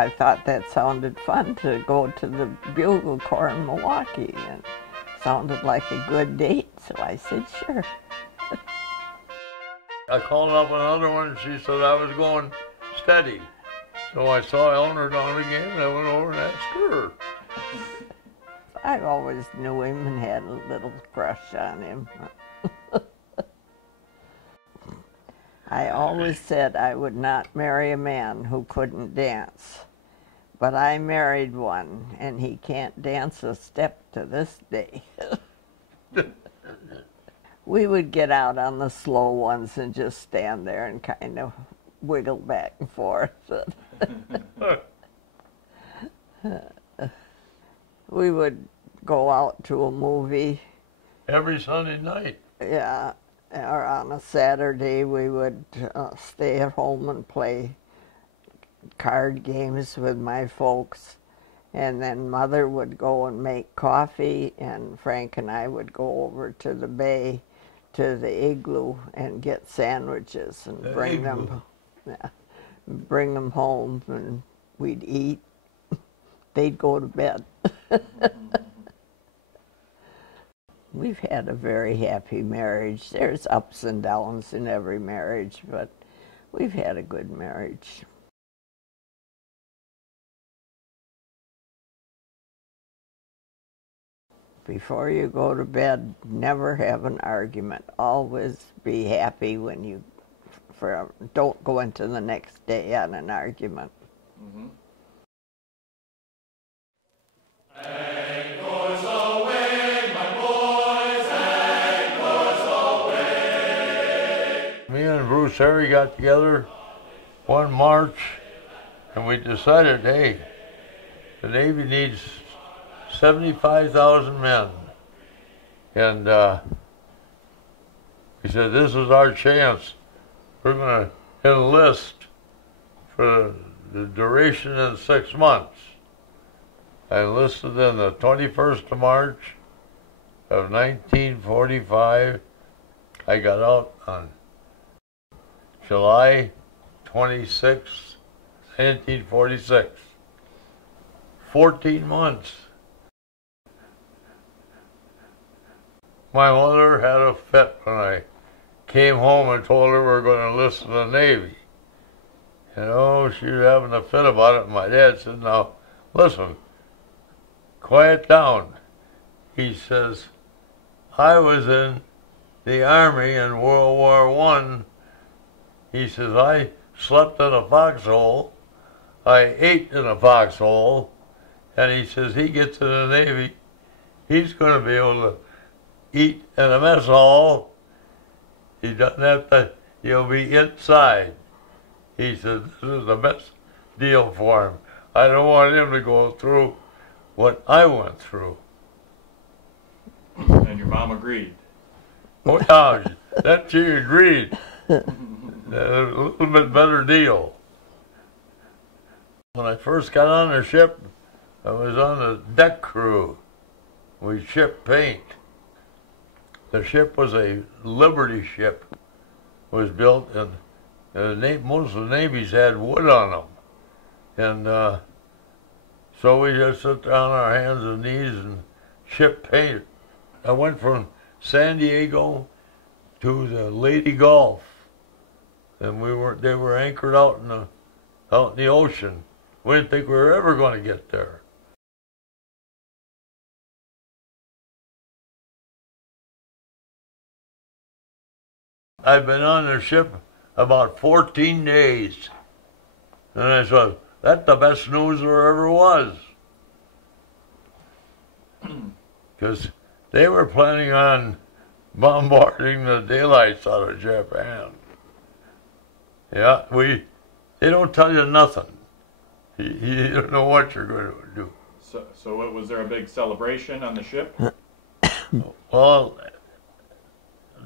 I thought that sounded fun to go to the Bugle Corps in Milwaukee, and sounded like a good date, so I said sure. I called up another one and she said I was going steady. So I saw Eleanor down again and I went over and asked her. I always knew him and had a little crush on him. I always said I would not marry a man who couldn't dance. But I married one, and he can't dance a step to this day. We would get out on the slow ones and just stand there and kind of wiggle back and forth. We would go out to a movie. Every Sunday night? Yeah, or on a Saturday we would stay at home and play card games with my folks. And then Mother would go and make coffee, and Frank and I would go over to the bay to the igloo and get sandwiches and bring them home, and we'd eat. They'd go to bed. We've had a very happy marriage. There's ups and downs in every marriage, but we've had a good marriage. Before you go to bed, never have an argument. Always be happy when you, don't go into the next day on an argument. Mm-hmm. Anchors away, my boys, anchors away. Me and Bruce Harry got together one March and we decided, hey, the Navy needs 75,000 men. And he said, this is our chance. We're going to enlist for the duration in 6 months. I enlisted on the 21st of March of 1945. I got out on July 26, 1946. 14 months. My mother had a fit when I came home and told her we were going to enlist in the Navy. And oh, she was having a fit about it. And my dad said, now, listen, quiet down. He says, I was in the Army in World War I. He says, I slept in a foxhole. I ate in a foxhole. And he says, he gets in the Navy, he's going to be able to eat in a mess hall. He doesn't have to, he'll be inside. He said, this is the best deal for him. I don't want him to go through what I went through. And your mom agreed? Oh yeah, that she agreed. A little bit better deal. When I first got on the ship, I was on the deck crew. We shipped paint. The ship was a Liberty ship. It was built, and most of the navies had wood on them. And so we just sit down on our hands and knees and ship paint. I went from San Diego to the Lady Gulf, and they were anchored out in the ocean. We didn't think we were ever going to get there. I've been on the ship about 14 days. And I said, that's the best news there ever was. Because they were planning on bombarding the daylights out of Japan. Yeah, they don't tell you nothing. You don't know what you're going to do. So was there a big celebration on the ship? Well,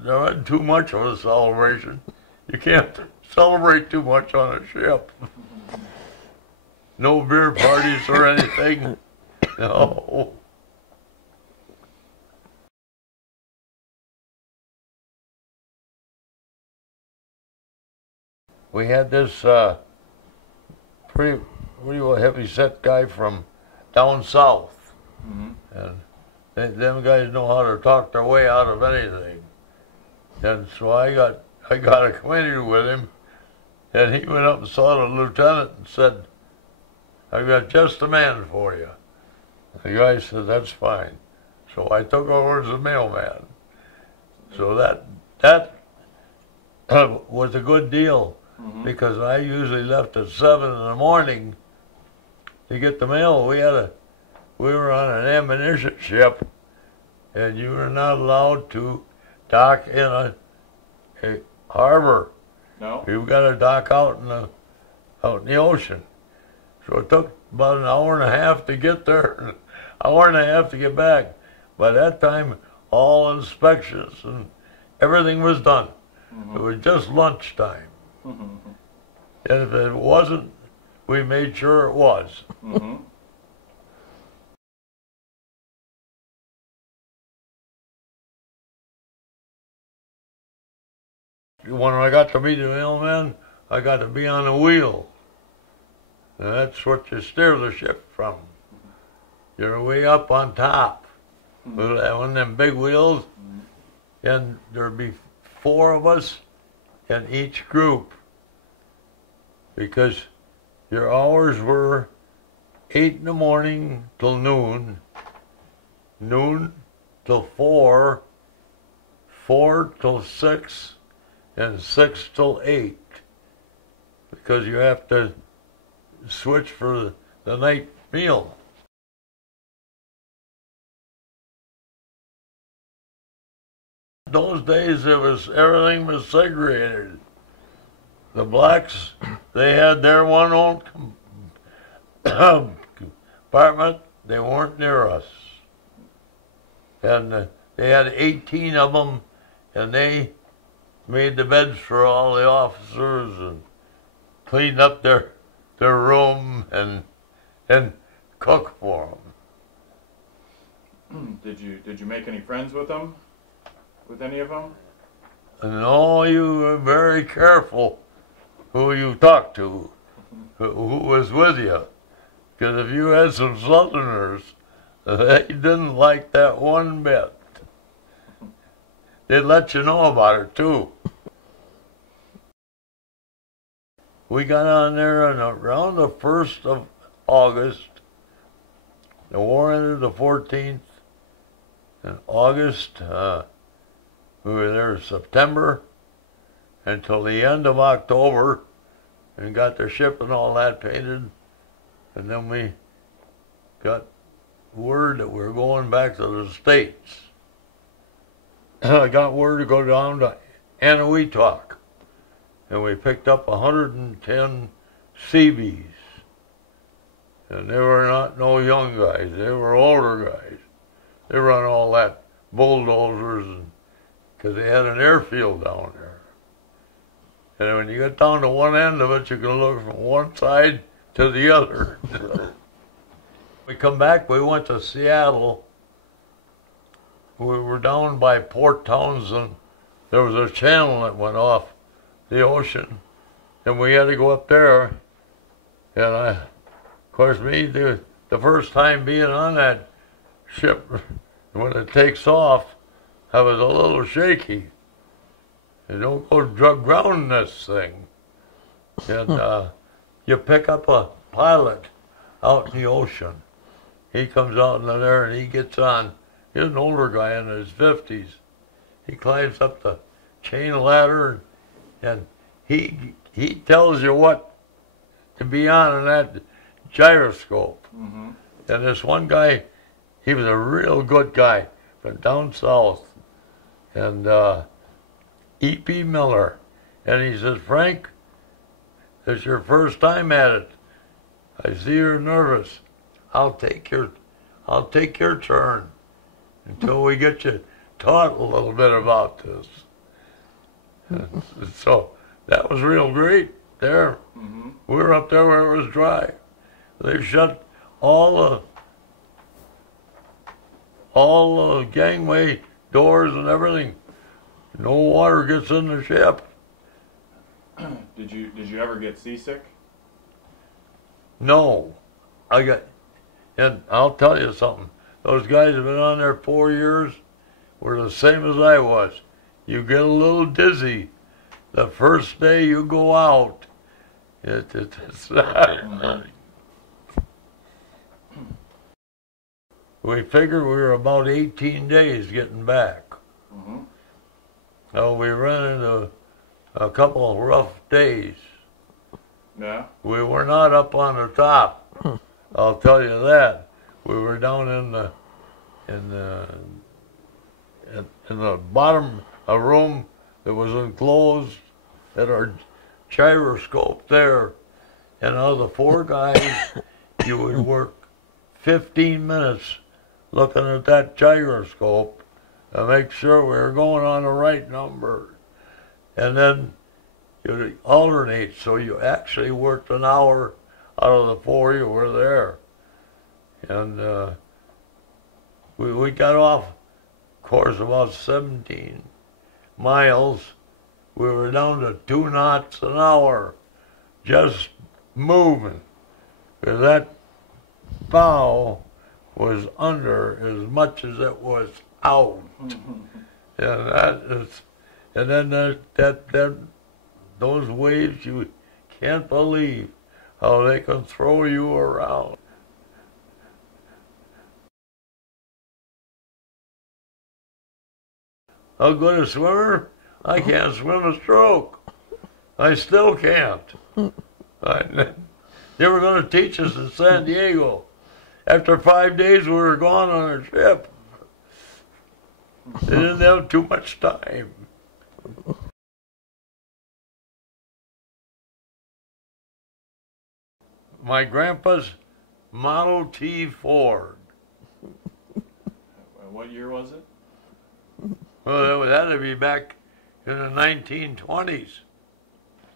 there wasn't too much of a celebration. You can't celebrate too much on a ship. No beer parties or anything. No. We had this pretty what do you a heavy set guy from down south, Mm-hmm. and them guys know how to talk their way out of anything. And so I got acquainted with him, and he went up and saw the lieutenant and said, "I've got just the man for you." The guy said, "That's fine." So I took over as a mailman. So that was a good deal, Mm-hmm. because I usually left at 7 in the morning to get the mail. We were on an ammunition ship, and you were not allowed to dock in a harbor. No? You've got to dock out in the ocean. So it took about an hour and a half to get there, and an hour and a half to get back. By that time, all inspections and everything was done. Mm-hmm. It was just lunchtime. Mm-hmm. And if it wasn't, we made sure it was. Mm-hmm. When I got to meet the mailman, I got to be on the wheel. And that's what you steer the ship from. You're way up on top with one of them big wheels, and there'd be 4 of us in each group, because your hours were 8 in the morning till noon, noon till 4, 4 till 6, and 6 till 8, because you have to switch for the night meal. Those days everything was segregated. The blacks, they had their one own compartment. They weren't near us. And they had 18 of them, and they made the beds for all the officers and cleaned up their room and cooked for them. Did you make any friends with them? With any of them? No, you were very careful who you talked to, who was with you. Because if you had some Southerners, they didn't like that one bit. They'd let you know about it, too. We got on there on around the 1st of August. The war ended the 14th. In August, we were there September until the end of October, and got the ship and all that painted. And then we got word that we were going back to the States. I got word to go down to Anahuac, and we picked up 110 Seabees. And they were not no young guys, they were older guys. They run all that bulldozers, because they had an airfield down there. And when you get down to one end of it, you can look from one side to the other. We come back, we went to Seattle. We were down by Port Townsend. There was a channel that went off the ocean, and we had to go up there. And of course, the first time being on that ship, when it takes off, I was a little shaky. You don't go drug ground this thing. And you pick up a pilot out in the ocean. He comes out in there and he gets on. He's an older guy in his 50s. He climbs up the chain ladder, and he tells you what to be on in that gyroscope. Mm-hmm. And this one guy, he was a real good guy from down south, and E.P. Miller. And he says, "Frank, it's your first time at it. I see you're nervous. I'll take your turn until we get you taught a little bit about this." And so that was real great there. Mm-hmm. We were up there where it was dry. They shut all the gangway doors and everything. No water gets in the ship. Did you ever get seasick? No. And I'll tell you something. Those guys have been on there 4 years, were the same as I was. You get a little dizzy the first day you go out. It's we figured we were about 18 days getting back. Mm-hmm. So we ran into a couple of rough days. Yeah. We were not up on the top. I'll tell you that. We were down in the bottom of a room that was enclosed at our gyroscope there. And out of the 4 guys, you would work 15 minutes looking at that gyroscope to make sure we were going on the right number. And then you'd alternate, so you actually worked an hour out of the 4 you were there. And we got off course about 17 miles. We were down to 2 knots an hour, just moving. Because that bow was under as much as it was out. And then those waves, you can't believe how they can throw you around. How good a swimmer? I can't swim a stroke. I still can't. They were going to teach us in San Diego. After 5 days, we were gone on a ship. They didn't have too much time. My grandpa's Model T Ford. What year was it? Well, it had to be back in the 1920s.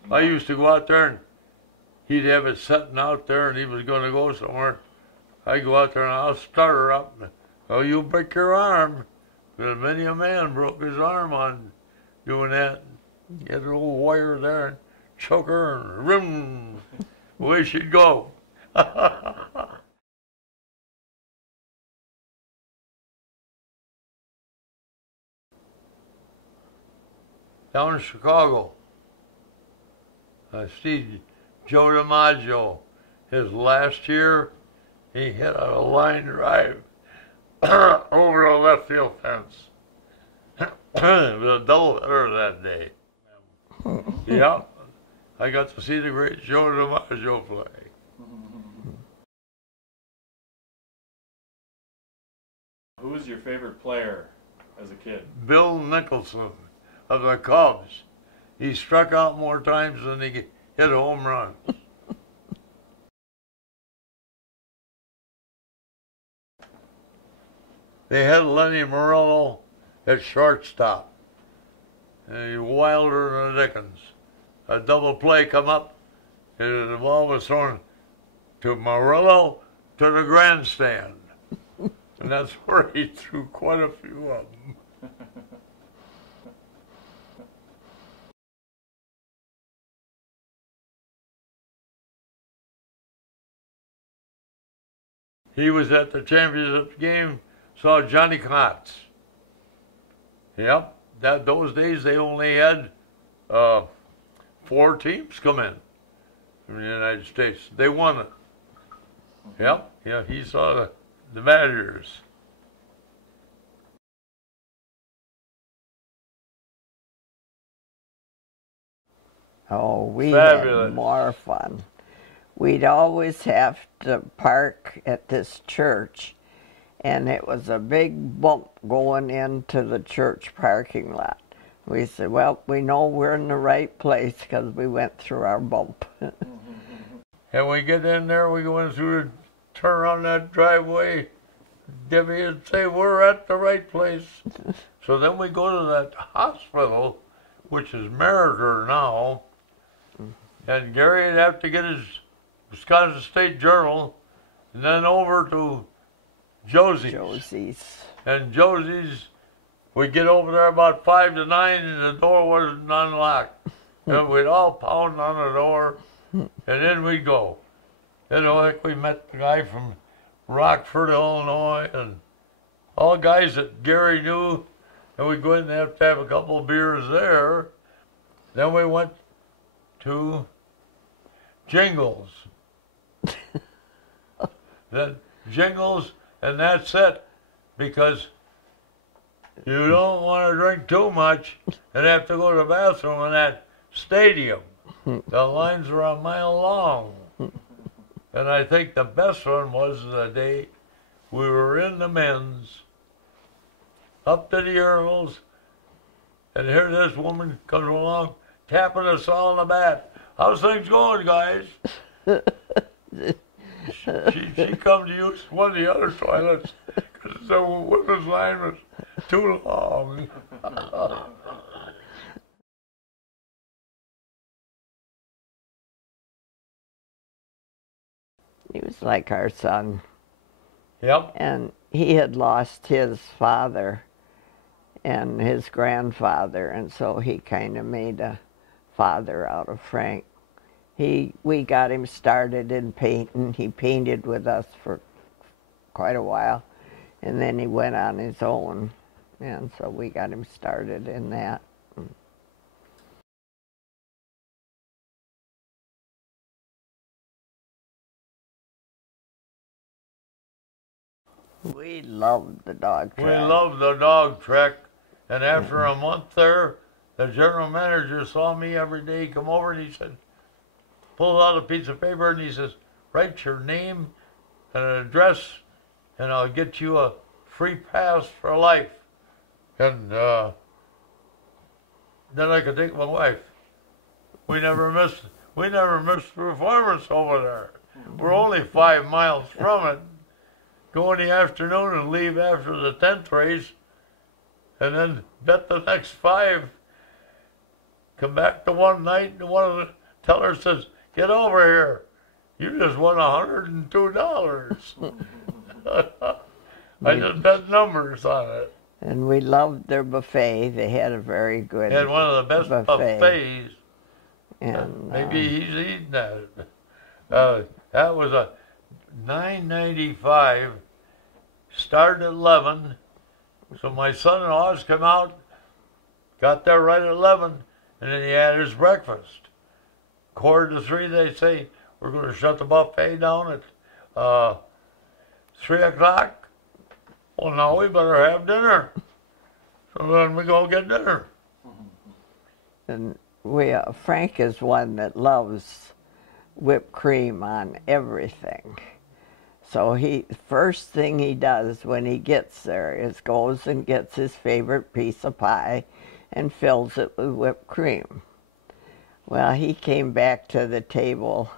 I used to go out there and he'd have it sitting out there and he was going to go somewhere. I'd go out there and I'll start her up. Oh, you'll break your arm. Because many a man broke his arm on doing that. He had a little wire there and choke her and rim, away she'd go. Down in Chicago, I see Joe DiMaggio. His last year, he hit a line drive over the left field fence. It was a doubleheader that day. Yeah, I got to see the great Joe DiMaggio play. Who was your favorite player as a kid? Bill Nicholson of the Cubs. He struck out more times than he hit home runs. They had Lenny Morello at shortstop. And he wilder than the dickens. A double play come up, and the ball was thrown to Morello to the grandstand. And that's where he threw quite a few of them. He was at the championship game, saw Johnny Knotts. Yep, those days they only had 4 teams come in from the United States. They won it. Yep, yeah, he saw the Badgers. Oh, we Fabulous. had more fun. We'd always have to park at this church, and it was a big bump going into the church parking lot. We said, well, we know we're in the right place because we went through our bump. And we get in there, we go in through the turn around that driveway. Debbie would say, we're at the right place. So then we go to that hospital, which is Meriter now, and Gary would have to get his Wisconsin State Journal, and then over to Josie's. And Josie's, we'd get over there about 5 to 9, and the door wasn't unlocked. And we'd all pound on the door, and then we'd go. You know, like we met the guy from Rockford, Illinois, and all guys that Gary knew, and we'd go in and have to have a couple of beers there. Then we went to Jingles. Then Jingles, and that's it, because you don't want to drink too much and have to go to the bathroom in that stadium. The lines are a mile long. And I think the best one was the day we were in the men's, up to the urinals, and here this woman comes along, tapping us all on the back. How's things going, guys? she come to use one of the other toilets because the women's line was too long. He was like our son. Yep. And he had lost his father and his grandfather, and so he kind of made a father out of Frank. We got him started in painting. He painted with us for quite a while, and then he went on his own, and so we got him started in that. We loved the dog track. We loved the dog track, and after a month there, the general manager saw me every day come over and he said, pulled out a piece of paper and he says, write your name and an address and I'll get you a free pass for life. And then I could take my wife. We never missed performance over there. We're only 5 miles from it. Go in the afternoon and leave after the 10th race, and then bet the next 5. Come back to one night, and one of the tellers says, get over here. You just won $102. I just bet numbers on it. And we loved their buffet. They had a very good They had one of the best buffets. And maybe he's eating that. That was a $9.95. Started at 11. So my son-in-laws come out, got there right at 11, and then he had his breakfast. 2:45, they say, we're going to shut the buffet down at 3 o'clock. Well, now we better have dinner. So then we go get dinner. And Frank is one that loves whipped cream on everything. So first thing he does when he gets there is goes and gets his favorite piece of pie and fills it with whipped cream. Well, he came back to the table,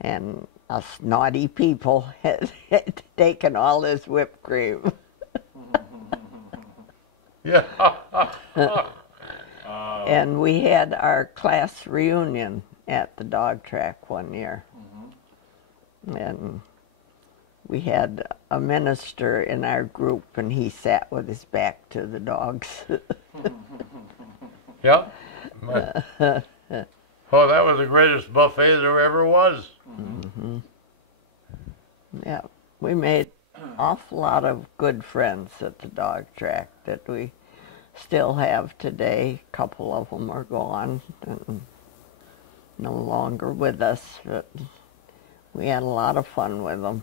and us naughty people had taken all his whipped cream. Yeah. And we had our class reunion at the dog track one year. And we had a minister in our group, and he sat with his back to the dogs. Yeah. Oh, that was the greatest buffet there ever was. Yeah, we made an awful lot of good friends at the dog track that we still have today. A couple of them are gone and no longer with us, but we had a lot of fun with them.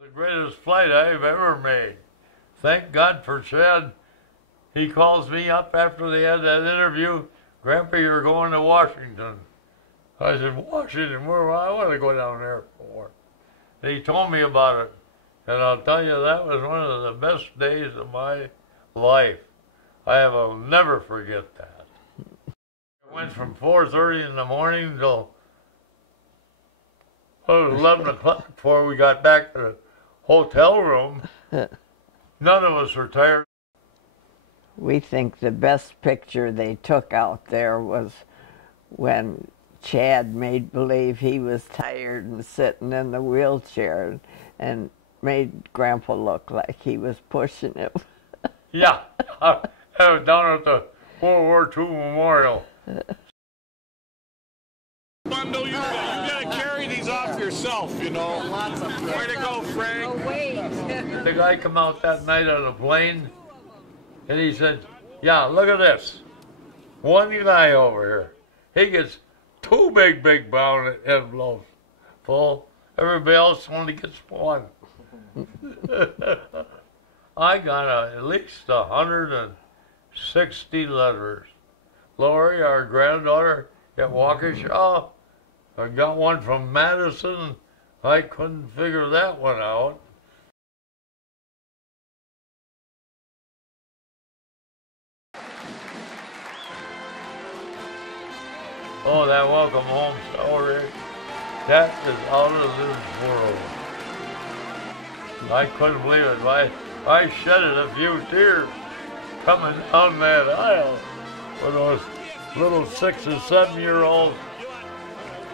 The greatest flight I've ever made. Thank God for Chad. He calls me up after they had that interview. Grandpa, you're going to Washington. I said, Washington? Where? I want to go down there for. And he told me about it. And I'll tell you, that was one of the best days of my life. I will never forget that. I went from 4:30 in the morning till 11 o'clock before we got back to the hotel room. None of us were tired. We think the best picture they took out there was when Chad made believe he was tired and sitting in the wheelchair and made Grandpa look like he was pushing him. Yeah, That was down at the World War II Memorial. Bundle, you gotta carry these off yourself, you know. Way to go, Frank. Oh, wait. The guy come out that night on a plane, and he said, yeah, look at this. One guy over here, he gets 2 big brown envelopes full. Everybody else only gets 1. I got at least 160 letters. Lori, our granddaughter at Waukesha, I got one from Madison. I couldn't figure that one out. Oh, that welcome home story. That is out of this world. I couldn't believe it. I shedded a few tears coming down that aisle when those little 6 and 7-year-olds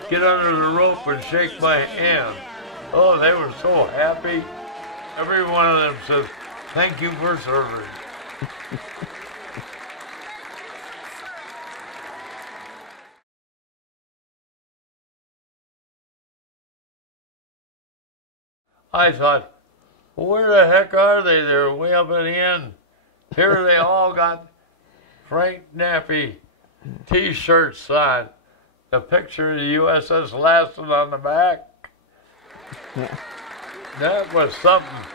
get under the rope and shake my hand. Oh, they were so happy. Every one of them says, thank you for serving. I thought, well, where the heck are they? They're way up in the end. Here they all got Frank Nappe T-shirts on. The picture of the USS Lasting on the back. That was something.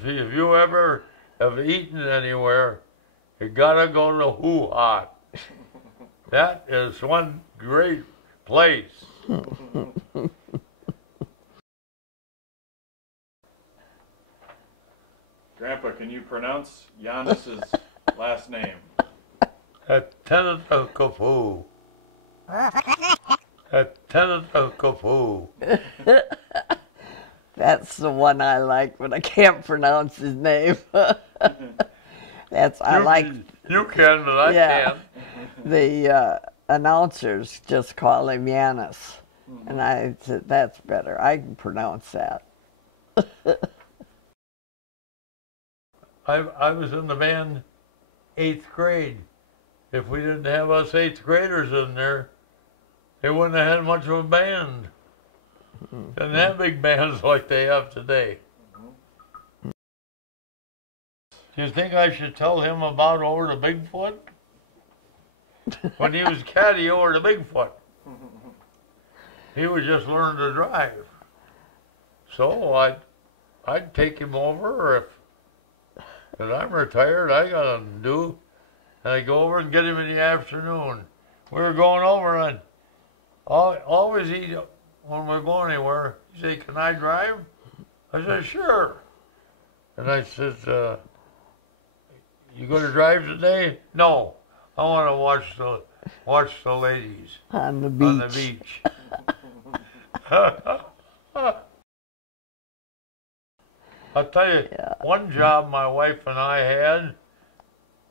If you ever have eaten anywhere, you gotta go to Hoo Hot. That is one great place. Grandpa, can you pronounce Giannis's last name? Tenatakapu. Tenatakapu. That's the one I like, but I can't pronounce his name. That's I like. You can, but I can't. The announcers just call him Yanis, and I said that's better. I can pronounce that. I was in the band 8th grade. If we didn't have us 8th graders in there, they wouldn't have had much of a band. Didn't have big bands like they have today. Do you think I should tell him about over the Bigfoot? When he was caddy over the Bigfoot, he was just learning to drive. So I'd take him over if, because I'm retired, I got nothing to do. And I'd go over and get him in the afternoon. We were going over and always he, when we're going anywhere, he said, can I drive? I said, sure. And I said, you going to drive today? No, I want to watch the ladies On the beach. on the beach. I'll tell you, one job my wife and I had,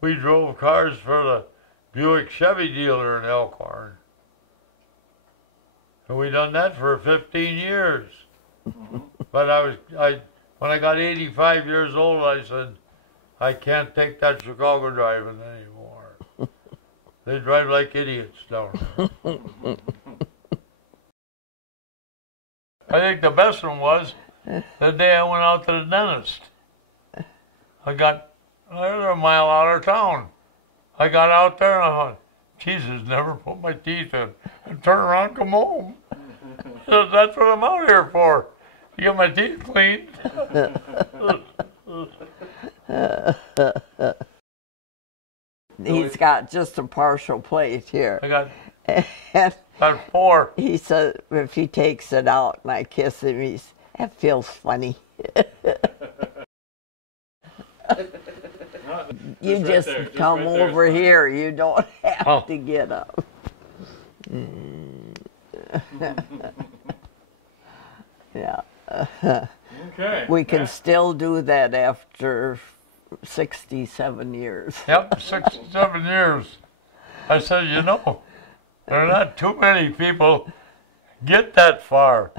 we drove cars for the Buick Chevy dealer in Elkhorn. And we done that for 15 years. But when I got 85 years old, I said, I can't take that Chicago driving anymore. They drive like idiots down there. I think the best one was the day I went out to the dentist. I was a mile out of town. I got out there and I thought, Jesus, never put my teeth in. And turn around, come home. That's what I'm out here for. To get my teeth cleaned. He's got just a partial plate here. I got And At 4. he says, if he takes it out and I kiss him, he's, that feels funny. You right just there, just come right there is over fine. here. You don't have Oh. to get up. Yeah. Okay. We can yeah. still do that after 67 years. Yep, 67 years. I said, you know, there are not too many people get that far.